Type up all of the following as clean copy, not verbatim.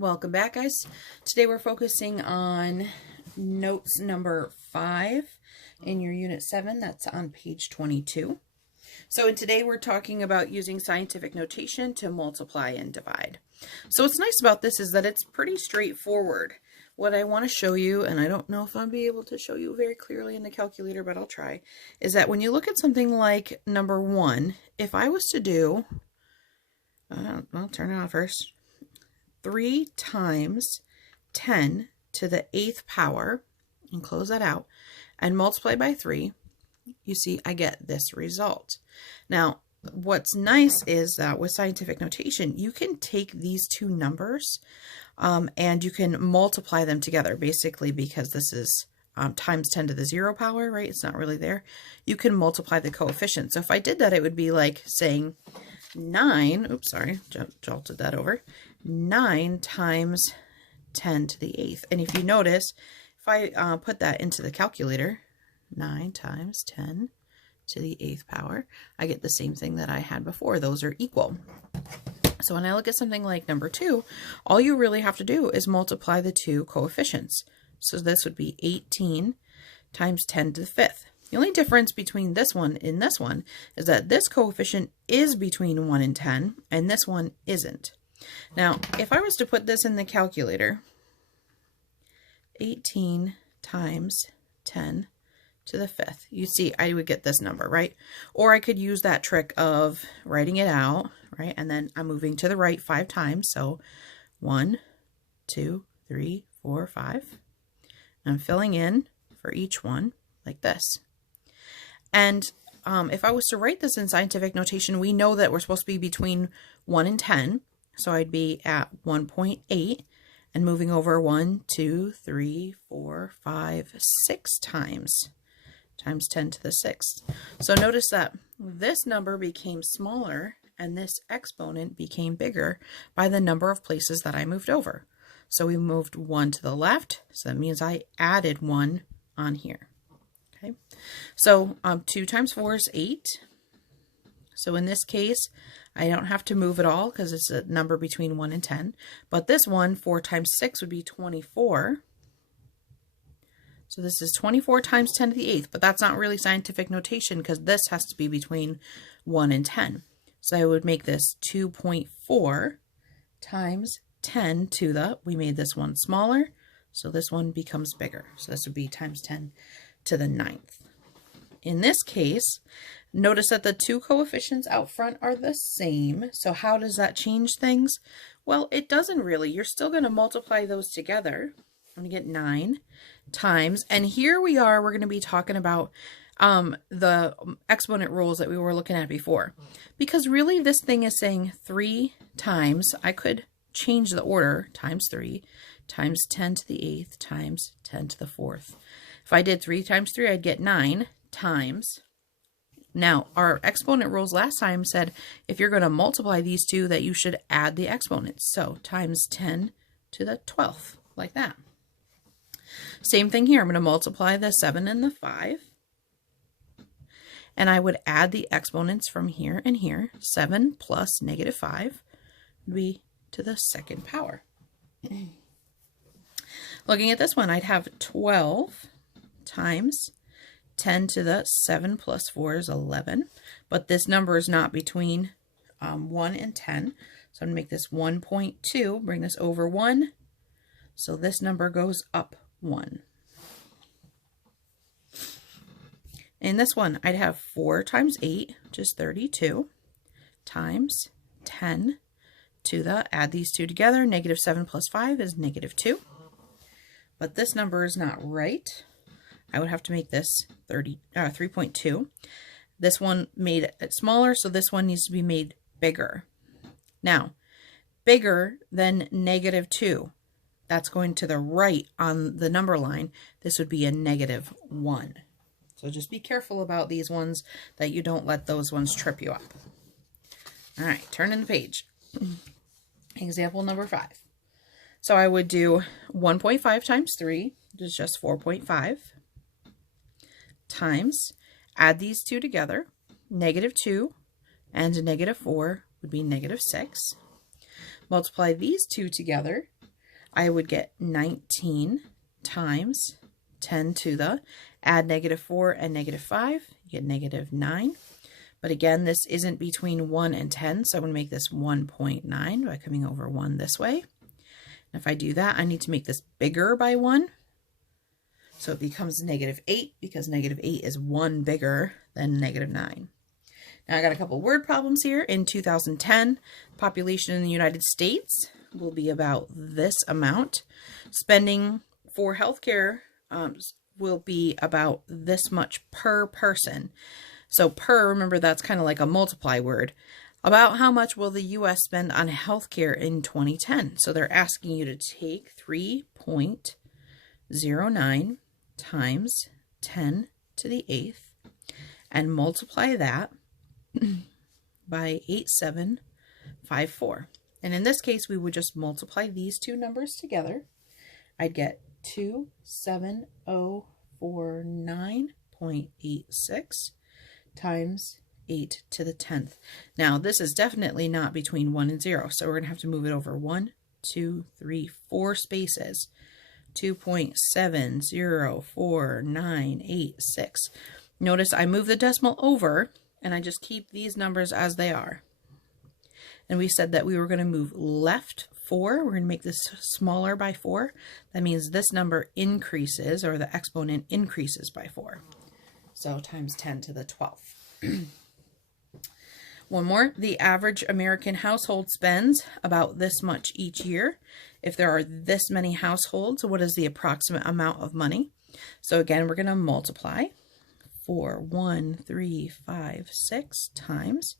Welcome back, guys. Today we're focusing on notes number 5 in your unit 7. That's on page 22. So today we're talking about using scientific notation to multiply and divide. So what's nice about this is that it's pretty straightforward. What I want to show you, and I don't know if I'll be able to show you very clearly in the calculator, but I'll try, is that when you look at something like number 1, if I was to do, I'll turn it on first, 3 times 10 to the 8th power, and close that out, and multiply by 3, you see I get this result. Now, what's nice is that with scientific notation, you can take these two numbers and you can multiply them together, basically, because this is times 10 to the 0 power, right? It's not really there. You can multiply the coefficient. So if I did that, it would be like saying 9, oops, sorry, jolted that over, 9 times 10 to the 8th. And if you notice, if I put that into the calculator, 9 times 10 to the 8th power, I get the same thing that I had before. Those are equal. So when I look at something like number 2, all you really have to do is multiply the two coefficients. So this would be 18 times 10 to the 5th. The only difference between this one and this one is that this coefficient is between 1 and 10, and this one isn't. Now, if I was to put this in the calculator, 18 times 10 to the 5th, you see I would get this number, right? Or I could use that trick of writing it out, right? And then I'm moving to the right 5 times, so 1, 2, 3, 4, 5. And I'm filling in for each one like this. And if I was to write this in scientific notation, we know that we're supposed to be between 1 and 10. So I'd be at 1.8 and moving over 1, 2, 3, 4, 5, 6 times 10 to the 6th. So notice that this number became smaller and this exponent became bigger by the number of places that I moved over. So we moved 1 to the left, so that means I added 1 on here. Okay, so 2 times 4 is 8. So in this case, I don't have to move at all because it's a number between 1 and 10. But this one, 4 times 6 would be 24. So this is 24 times 10 to the 8th, but that's not really scientific notation because this has to be between 1 and 10. So I would make this 2.4 times 10 to the, we made this one smaller, so this one becomes bigger. So this would be times 10 to the 9th. In this case, notice that the two coefficients out front are the same. So how does that change things? Well, it doesn't really. You're still going to multiply those together. I'm going to get 9 times, and here we are, we're going to be talking about the exponent rules that we were looking at before. Because really this thing is saying 3 times, I could change the order, times 3, times 10 to the 8th, times 10 to the 4th. If I did 3 times 3, I'd get 9 times. Now, our exponent rules last time said if you're going to multiply these two, that you should add the exponents. So times 10 to the 12th, like that. Same thing here. I'm going to multiply the 7 and the 5. And I would add the exponents from here and here. 7 plus negative 5 would be to the 2nd power. Looking at this one, I'd have 12 times 10 to the 7 plus 4 is 11. But this number is not between 1 and 10. So I'm going to make this 1.2, bring this over 1. So this number goes up 1. In this one, I'd have 4 times 8, which is 32, times 10 to the, add these two together, negative 7 plus 5 is negative 2. But this number is not right. I would have to make this 3.2. This one made it smaller, so this one needs to be made bigger. Now, bigger than negative 2. That's going to the right on the number line. This would be a negative 1. So just be careful about these ones that you don't let those ones trip you up. All right, turn in the page. Example number 5. So I would do 1.5 times 3, which is just 4.5, times, add these two together, negative 2 and negative 4 would be negative 6. Multiply these two together, I would get 19 times 10 to the, add -4 and -5, you get -9. But again, this isn't between 1 and 10, so I'm going to make this 1.9 by coming over 1 this way. And if I do that, I need to make this bigger by 1. So it becomes -8 because -8 is 1 bigger than -9. Now I got a couple word problems here. In 2010, population in the United States will be about this amount. Spending for healthcare will be about this much per person. So per, remember, that's kind of like a multiply word. About how much will the U.S. spend on healthcare in 2010? So they're asking you to take 3.09 times 10 to the 8th and multiply that by 8754. And in this case, we would just multiply these two numbers together. I'd get 27049.86 times 8 to the 10th. Now, this is definitely not between 1 and 0, so we're going to have to move it over 1, 2, 3, 4 spaces. 2.70496. Notice I move the decimal over, and I just keep these numbers as they are. And we said that we were going to move left 4. We're going to make this smaller by 4. That means this number increases, or the exponent increases by 4. So times 10 to the 12th. One more. The average American household spends about this much each year. If there are this many households, what is the approximate amount of money? So again, we're going to multiply 41356 times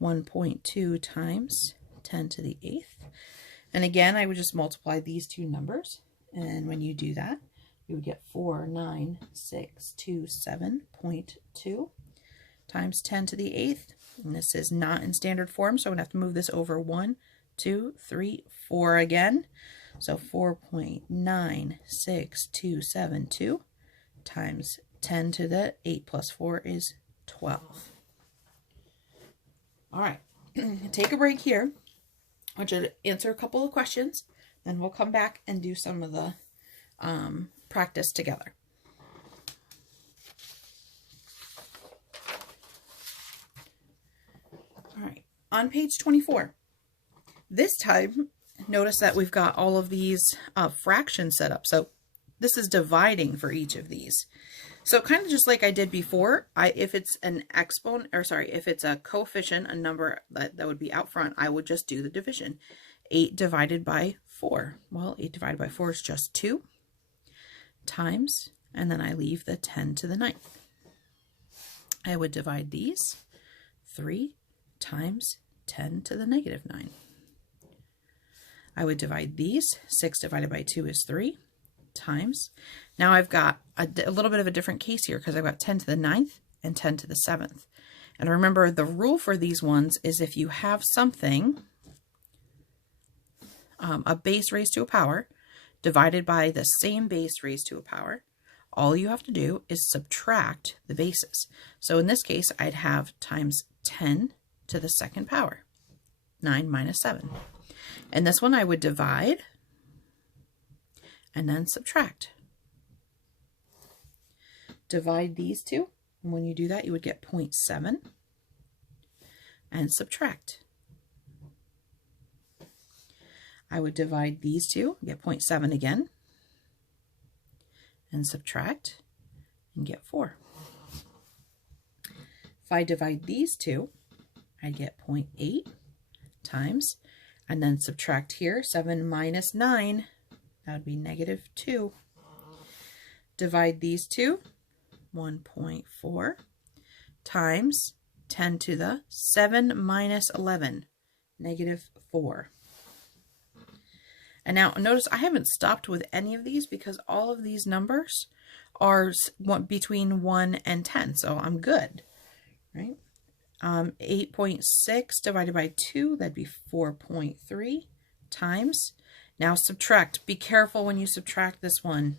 1.2 times 10 to the 8th. And again, I would just multiply these two numbers. And when you do that, you would get 49627.2 times 10 to the 8th. And this is not in standard form, so I'm going to have to move this over 1, 2, 3, 4 again. So 4.96272 times 10 to the 8 plus 4 is 12. All right, take a break here. I want you to answer a couple of questions, then we'll come back and do some of the practice together. All right, on page 24, this time, notice that we've got all of these fractions set up. So this is dividing for each of these. So kind of just like I did before, if it's an exponent, or sorry, if it's a coefficient, a number that would be out front, I would just do the division. 8 divided by 4. Well, 8 divided by 4 is just 2 times, and then I leave the 10 to the 9th. I would divide these 3 times 10 to the -9. I would divide these. 6 divided by 2 is 3 times. Now I've got a little bit of a different case here because I've got 10 to the 9th and 10 to the 7th. And remember, the rule for these ones is if you have something, a base raised to a power, divided by the same base raised to a power, all you have to do is subtract the bases. So in this case, I'd have times 10 to the 2nd power, 9 minus 7. And this one I would divide and then subtract. Divide these two, and when you do that, you would get 0.7 and subtract. I would divide these two, get 0.7 again, and subtract, and get 4. If I divide these two, I get 0.8 times, and then subtract here, 7 minus 9, that would be -2. Divide these two, 1.4 times 10 to the 7 minus 11, -4. And now notice I haven't stopped with any of these because all of these numbers are between 1 and 10, so I'm good, right? 8.6 divided by 2, that'd be 4.3 times. Now subtract. Be careful when you subtract this one.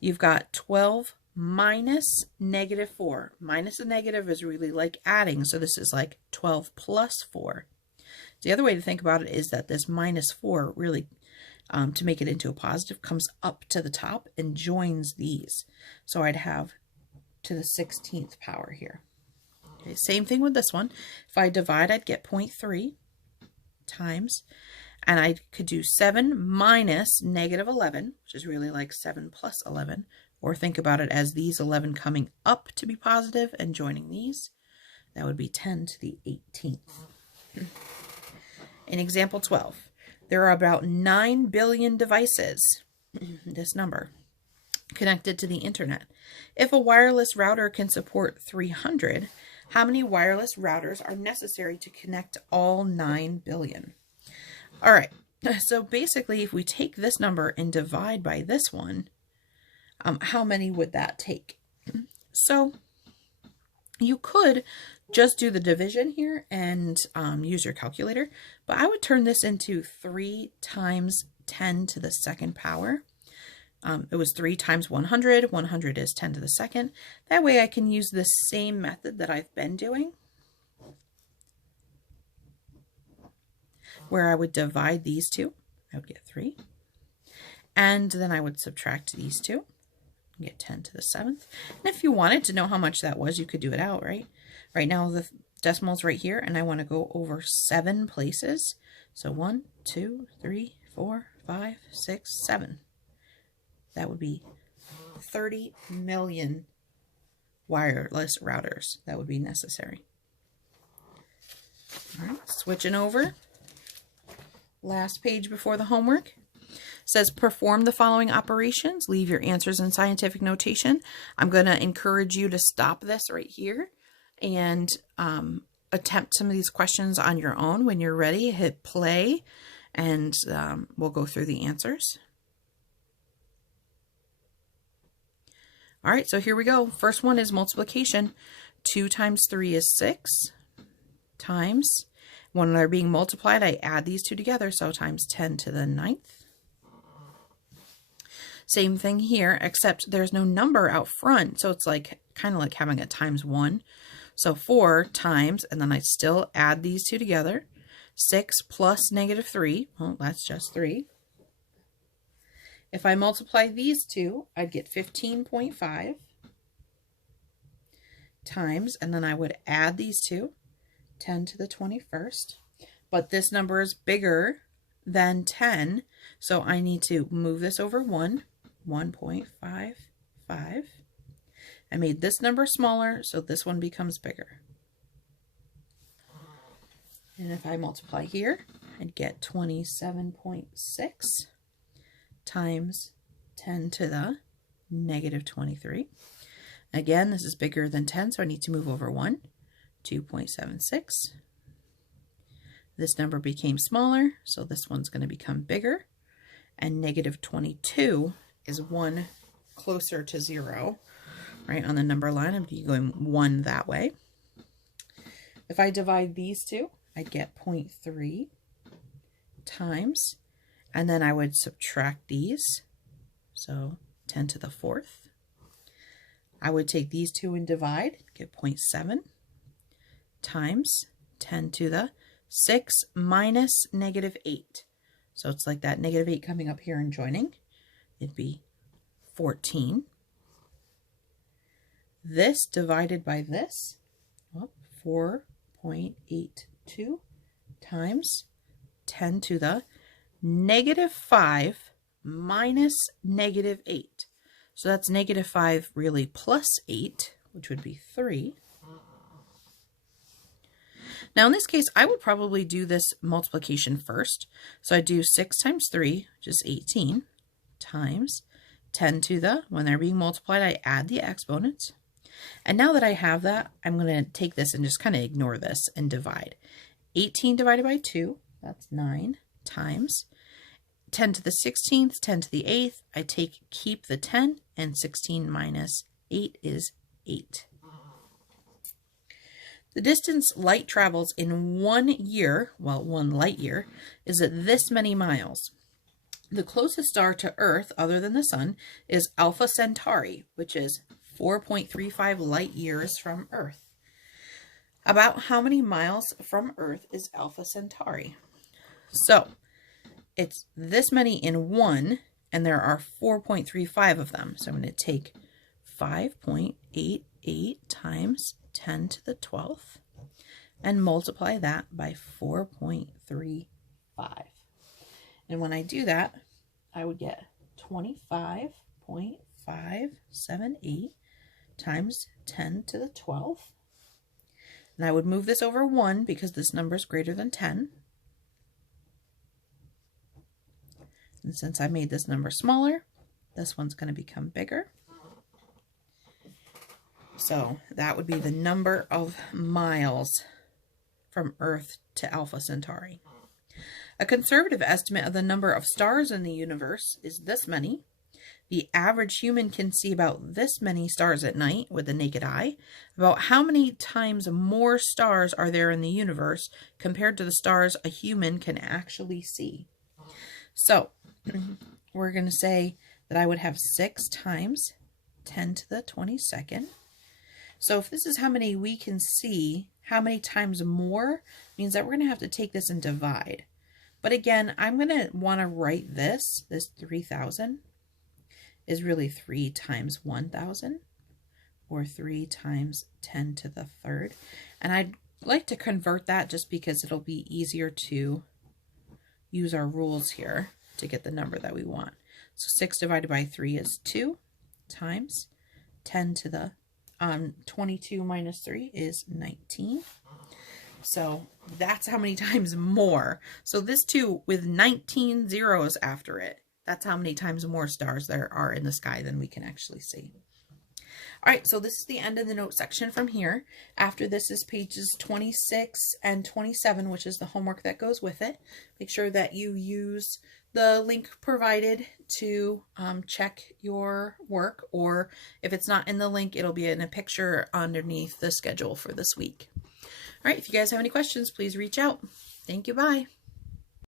You've got 12 minus -4. Minus a negative is really like adding, so this is like 12 plus 4. The other way to think about it is that this -4 really to make it into a positive, comes up to the top and joins these. So I'd have to the 16th power here. Okay, same thing with this one. If I divide, I'd get 0.3 times, and I could do 7 minus negative 11, which is really like 7 plus 11, or think about it as these 11 coming up to be positive and joining these. That would be 10 to the 18th. In example 12, there are about 9 billion devices, this number, connected to the internet. If a wireless router can support 300, how many wireless routers are necessary to connect all 9 billion? All right, so basically if we take this number and divide by this one, how many would that take? So you could just do the division here and use your calculator, but I would turn this into 3 times 10 to the second power. It was 3 times 100. 100 is 10 to the second. That way I can use the same method that I've been doing, where I would divide these two. I would get 3. And then I would subtract these two and get 10 to the 7th. And if you wanted to know how much that was, you could do it out, right? Right now the decimal's right here, and I want to go over 7 places. So 1, 2, 3, 4, 5, 6, 7. That would be 30 million wireless routers that would be necessary. All right, switching over. Last page before the homework. It says perform the following operations. Leave your answers in scientific notation. I'm going to encourage you to stop this right here and attempt some of these questions on your own. When you're ready, hit play, and we'll go through the answers. All right, so here we go. First one is multiplication. 2 times 3 is 6 times, when they're being multiplied, I add these two together, so times 10 to the 9th. Same thing here, except there's no number out front, so it's like kind of like having a times 1. So 4 times, and then I still add these two together. 6 plus negative 3, well, that's just 3. If I multiply these two, I'd get 15.5 times, and then I would add these two, 10 to the 21st. But this number is bigger than 10, so I need to move this over 1.55. I made this number smaller, so this one becomes bigger. And if I multiply here, I'd get 27.6 times 10 to the negative 23. Again, this is bigger than 10, so I need to move over 1. 2.76. This number became smaller, so this one's going to become bigger. And negative 22 is 1 closer to 0, right? On the number line, I'm going 1 that way. If I divide these two, I'd get 0.3 times, and then I would subtract these, so 10 to the 4th. I would take these two and divide, get 0.7 times 10 to the 6 minus negative 8. So it's like that negative 8 coming up here and joining. It'd be 14. This divided by this, well, 4.82 times 10 to the negative 5 minus negative 8. So that's negative 5 really plus 8, which would be 3. Now in this case, I would probably do this multiplication first. So I do 6 times 3, which is 18, times 10 to the, when they're being multiplied, I add the exponents. And now that I have that, I'm going to take this and just kind of ignore this and divide. 18 divided by 2, that's 9, times 10 to the 16th, 10 to the 8th. I keep the 10, and 16 minus 8 is 8. The distance light travels in 1 year, well, 1 light year, is at this many miles. The closest star to Earth, other than the Sun, is Alpha Centauri, which is 4.35 light years from Earth. About how many miles from Earth is Alpha Centauri? So, it's this many in 1, and there are 4.35 of them. So I'm going to take 5.88 times 10 to the 12th and multiply that by 4.35. And when I do that, I would get 25.578 times 10 to the 12th. And I would move this over 1 because this number is greater than 10. And since I made this number smaller, this one's going to become bigger. So that would be the number of miles from Earth to Alpha Centauri. A conservative estimate of the number of stars in the universe is this many. The average human can see about this many stars at night with the naked eye. About how many times more stars are there in the universe compared to the stars a human can actually see? So we're going to say that I would have 6 times 10 to the 22nd. So if this is how many we can see, how many times more means that we're going to have to take this and divide. But again, I'm going to want to write this 3,000 is really 3 times 1,000, or 3 times 10 to the 3rd. And I'd like to convert that just because it'll be easier to use our rules here to get the number that we want. So 6 divided by 3 is 2 times 10 to the 22 minus 3 is 19. So that's how many times more. So this 2 with 19 zeros after it, that's how many times more stars there are in the sky than we can actually see. All right, so this is the end of the note section from here. After this is pages 26 and 27, which is the homework that goes with it. Make sure that you use the link provided to check your work, or if it's not in the link, it'll be in a picture underneath the schedule for this week. All right, if you guys have any questions, please reach out. Thank you, bye.